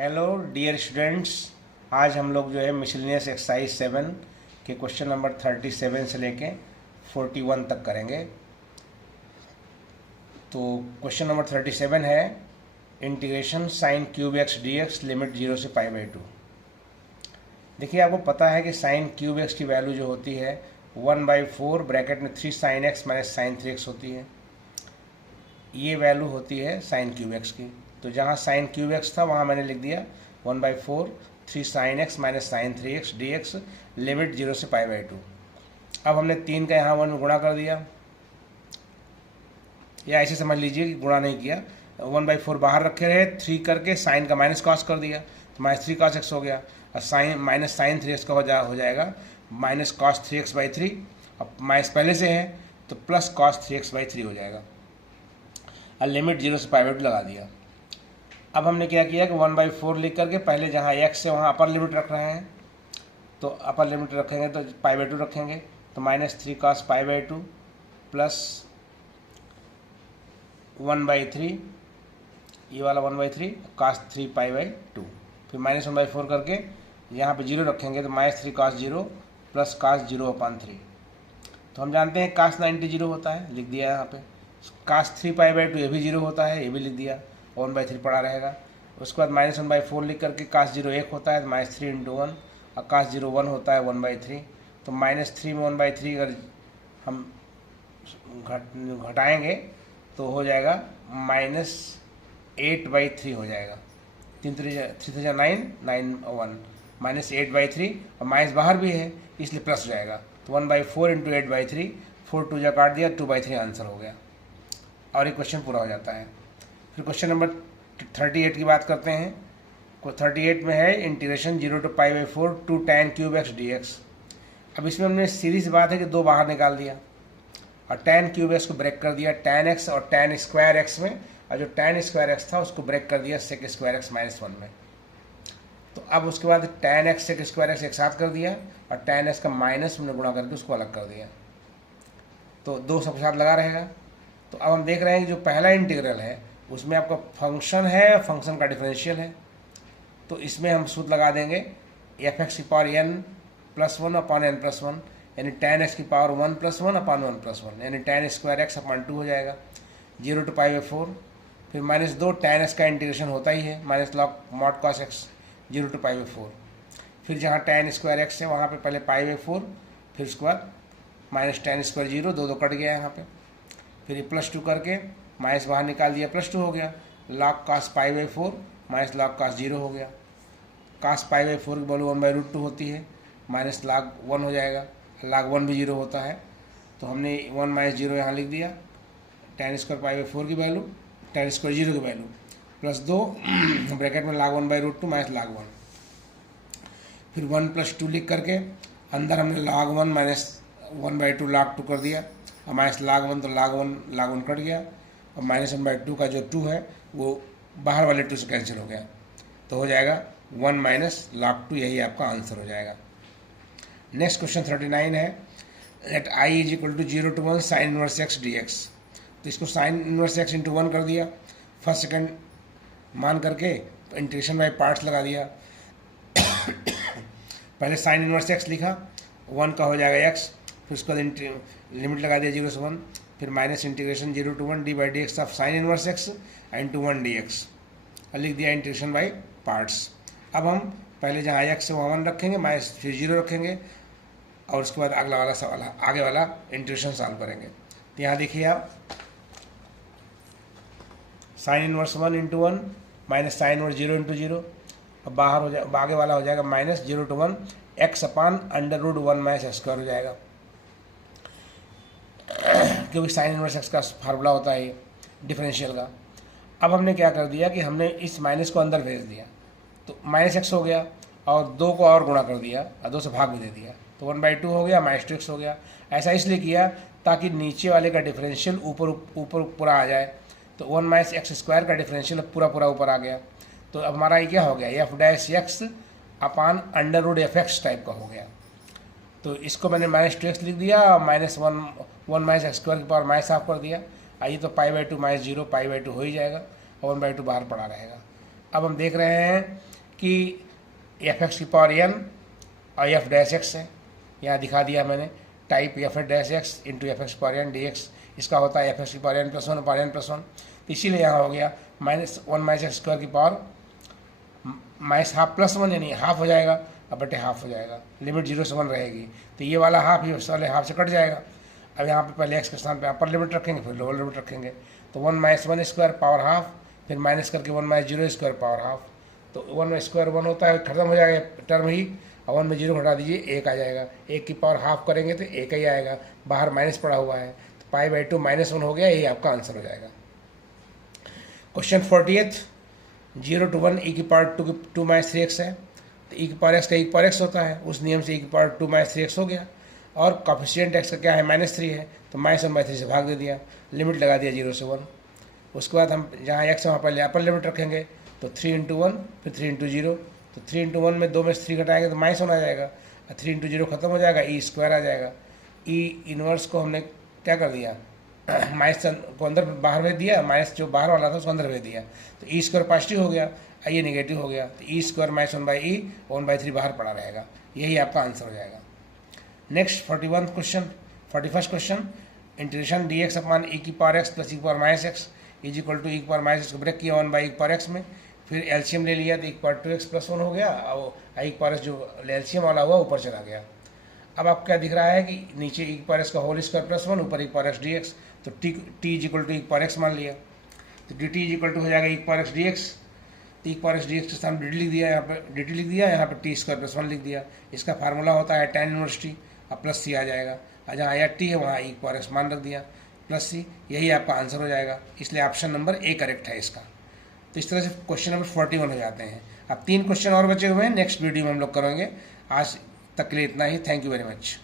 Hello dear students, आज हम लोग जो है मिसलेनियस एक्सरसाइज 7 के क्वेश्चन नंबर 37 से लेके 41 तक करेंगे। तो क्वेश्चन नंबर 37 है integration sine cube x d x limit 0 से π/2। देखिए, आपको पता है कि साइन क्यूब एक्स की वैल्यू जो होती है 1/4 ब्रैकेट में 3 sin x minus sine 3x होती है। ये वैल्यू होती है साइन क्यूब एक्स की। तो जहाँ साइन क्यूब एक्स था वहाँ मैंने लिख दिया 1/4 3 sin x minus sine 3x dx limit 0 से π/2। अब हमने 3 का यहाँ 1 में गुणा कर दिया, या ऐसे समझ लीजिए कि गुणा नहीं किया, 1/4 बाहर रखे रहे, 3 करके साइन का माइनस कॉस कर दिया तो माइनस 3 cos x हो गया। और साइन माइनस साइन 3x का हो जाएगा माइनस कॉस 3x/3। अब माइनस पहले से है तो प्लस कॉस 3x/3 हो जाएगा। और लिमिट 0 से π/2 लगा दिया। अब हमने क्या किया कि 1/4 लिख करके पहले जहाँ x है वहाँ अपर लिमिट रख रहे हैं, तो अपर लिमिट रखेंगे तो π/2 रखेंगे, तो माइनस 3 cos π/2 प्लस 1/3, ये वाला 1/3 cos 3 π/2, फिर माइनस 1/4 करके यहाँ पे 0 रखेंगे तो माइनस 3 cos 0 प्लस cos 0/3। तो हम जानते हैं cos 90 0 होता है, लिख दिया यहाँ पे। cos 3 π/2 ये भी 0 होता है, ये भी लिख दिया, 1/3 पड़ा रहेगा। उसके बाद माइनस 1/4 लिख करके cos 0 1 होता है तो माइनस 3 × 1, और cos 0 1 होता है 1/3। तो माइनस 3 में 1/3 अगर हम घटाएंगे तो हो जाएगा माइनस 8/3 हो जाएगा। 3 3 9 9 1 माइनस 8/3, और माइनस बाहर भी है इसलिए प्लस हो जाएगा। तो 1/4 × 8/3, 4 2 जा काट दिया, 2/3 आंसर हो गया और ये क्वेश्चन पूरा हो जाता है। फिर क्वेश्चन नंबर 38 की बात करते हैं। 38 में है integration 0 to π/4 2 tan cube x dx। अब इसमें हमने सीधी सी बात है कि 2 बाहर निकाल दिया और tan क्यूब एक्स को ब्रेक कर दिया tan x और tan स्क्वायर x में, और जो tan स्क्वायर x था उसको ब्रेक कर दिया sec स्क्वायर x - 1 में। तो अब उसके बाद tan x sec square x एक साथ कर दिया और tan x का माइनस हमने गुणा करके उसको अलग कर दिया, तो 2 सबके साथ लगा रहेगा। तो अब हम देख रहे हैं कि जो पहला इंटीग्रल है उसमें आपका फंक्शन है, फंक्शन का डिफरेंशियल है, तो इसमें हम सूत्र लगा देंगे f(x) की पावर n + 1 / n + 1, यानी tan x की पावर 1 + 1 / 1 + 1, यानी tan स्क्वायर x/2 हो जाएगा 0 to π/4। फिर -2 tan x का इंटीग्रेशन होता ही है, minus log mod cos x 0 to π/4। फिर जहाँ tan स्क्वायर x है वहाँ पे पहले π/4, फिर उसके बाद माइनस tan स्क्वायर 0, 2 कट गया यहाँ पे। फिर ये +2 करके माइनस बाहर निकाल दिया, +2 हो गया, log cos π/4 minus log cos 0 हो गया। cos π/4 की वैल्यू 1/√2 होती है, माइनस log 1 हो जाएगा, log 1 भी 0 होता है, तो हमने 1 - 0 यहाँ लिख दिया। tan स्क्वायर π/4 की वैल्यू, tan स्क्वायर 0 की वैल्यू +2 ब्रैकेट में log 1/√2 माइनस log 1। फिर 1 + 2 लिख करके अंदर हमने log 1 माइनस 1/2 log 2 कर दिया, और माइनस log 1 तो log 1 कट गया, और माइनस 1/2 का जो 2 है वो बाहर वाले 2 से कैंसिल हो गया, तो हो जाएगा 1 - log 2, यही आपका आंसर हो जाएगा। नेक्स्ट क्वेश्चन 39 है at i = 0 to 1 sin inverse x dx। तो इसको sin इनवर्स x × 1 कर दिया, फर्स्ट सेकंड मान करके इंटीग्रेशन बाय पार्ट्स लगा दिया। पहले sin इनवर्स x लिखा, 1 का हो जाएगा x, फिर उसके बाद लिमिट लगा दिया 0 से 1, फिर minus integration 0 to 1 d/dx of sine inverse x × 1 dx, और लिख दिया इंटीग्रेशन बाय पार्ट्स। अब हम पहले जहाँ x है वहाँ 1 रखेंगे, माइनस फिर 0 रखेंगे, और उसके बाद अगला वाला सवाल आगे वाला इंटीग्रेशन सॉल्व करेंगे। तो यहाँ देखिए आप, sine inverse 1 × 1 minus sine inverse 0 × 0, अब बाहर हो जाए, आगे वाला हो जाएगा माइनस 0 to 1 x/√1 - x² हो जाएगा, क्योंकि साइन इनवर्स x का फार्मूला होता है डिफरेंशियल का। अब हमने क्या कर दिया कि हमने इस माइनस को अंदर भेज दिया, तो -x हो गया, और 2 को और गुणा कर दिया और 2 से भाग भी दे दिया, तो 1/2 हो गया, -2x हो गया। ऐसा इसलिए किया ताकि नीचे वाले का डिफरेंशियल ऊपर पूरा आ जाए, तो 1 - x² का डिफरेंशियल पूरा ऊपर आ गया। तो अब हमारा ये क्या हो गया, f'(x/√fx) टाइप का हो गया। तो इसको मैंने -2x लिख दिया, और -1 - x² की पावर -1/2 कर दिया। आइए तो π/2 - 0 π/2 हो ही जाएगा, और 1/2 बाहर पड़ा रहेगा। अब हम देख रहे हैं कि एफ एक्स की पावर एन और एफ डैश एक्स है, यहाँ दिखा दिया मैंने, type f dash x into f x power n d x, इसका होता है एफ एक्स की power n plus one power n plus one. तो इसीलिए यहाँ हो गया minus one minus x square की power minus half plus one, यानी हाफ हो जाएगा अब बटे हाफ हो जाएगा, लिमिट 0 से 1 रहेगी। तो ये वाला हाफ ये वाले हाफ से कट जाएगा। अब यहाँ पे पहले एक्स के स्थान पे अपर लिमिट रखेंगे, फिर लोअर लिमिट रखेंगे। तो 1 minus one square power half, फिर माइनस करके 1 माइनस 0 स्क्वायर पावर हाफ। तो 1 स्क्वायर 1 होता है, खत्म हो जाएगा टर्म ही। और 1 में 0 घटा दीजिए, 1 आ जाएगा। 1 की पावर हाफ करेंगे तो 1 ही आएगा, बाहर माइनस पड़ा हुआ है। तो पाई/2 -1 हो गया, यही आपका आंसर हो जाएगा। क्वेश्चन 40th 0 to 1 e की पावर 2 माइनस 3x है। तो e की पावर x का e की पावर x होता है, उस नियम से e की पावर 2 माइनस 3x हो गया। और कॉफिशिएंट x का क्या है, -3 है, तो -1/3 से भाग दे दिया, लिमिट लगा दिया 0 से 1। उसके बाद हम जहाँ x है वहाँ पहले अपर लिमिट रखेंगे, तो 3 × 1 फिर 3 × 0। तो 3 × 1 में 2 में से 3 घटाएंगे तो -1 आ जाएगा, और 3 × 0 खत्म हो जाएगा, e स्क्वायर आ जाएगा। e इनवर्स को हमने क्या कर दिया, माइनस को अंदर बाहर भेज दिया, माइनस जो बाहर वाला था उसको अंदर भेज दिया। तो ई स्क्वायर पॉजिटिव हो गया, ये नेगेटिव हो गया। तो ई स्क्वायर -1/e 1/3 बाहर पड़ा रहेगा, यही आपका आंसर हो जाएगा। Next 41 question 41st question, integration d x upon e की पावर एक्स प्लस ई की power minus x is equal to e की पावर माइनस एक्स को ब्रेक किया 1/e की पावर एक्स में, फिर एलसीएम ले लिया तो ई की पावर 2x + 1 हो गया, और आई की पावर एक्स जो एलसीएम वाला हुआ ऊपर चला गया। अब आपको क्या दिख रहा है कि नीचे ई की पावर एक्स का होल स्क्वायर प्लस 1, ऊपर ई की पावर एक्स डी एक्स। तो t is equal to e की पावर एक्स मान लिया, तो d t is equal to हो जाएगा ई की power x d x. E की पावर एक्स डी एक्स के स्थान डी टी लिख दिया, यहाँ पर डी टी लिख दिया, यहाँ पर टी स्क्वायर प्लस 1 लिख दिया। इसका फार्मूला होता है tan इनवर्स टी, अब प्लस सी आ जाएगा, और जहाँ आया टी है वहाँ ई की पावर एक्स मान रख दिया प्लस सी, यही आपका आंसर हो जाएगा। इसलिए ऑप्शन नंबर ए करेक्ट है इसका। तो इस तरह से क्वेश्चन नंबर 41 हो जाते हैं। अब 3 क्वेश्चन और बचे हुए हैं, नेक्स्ट वीडियो में हम लोग करेंगे। आज तक के लिए इतना ही, थैंक यू वेरी मच।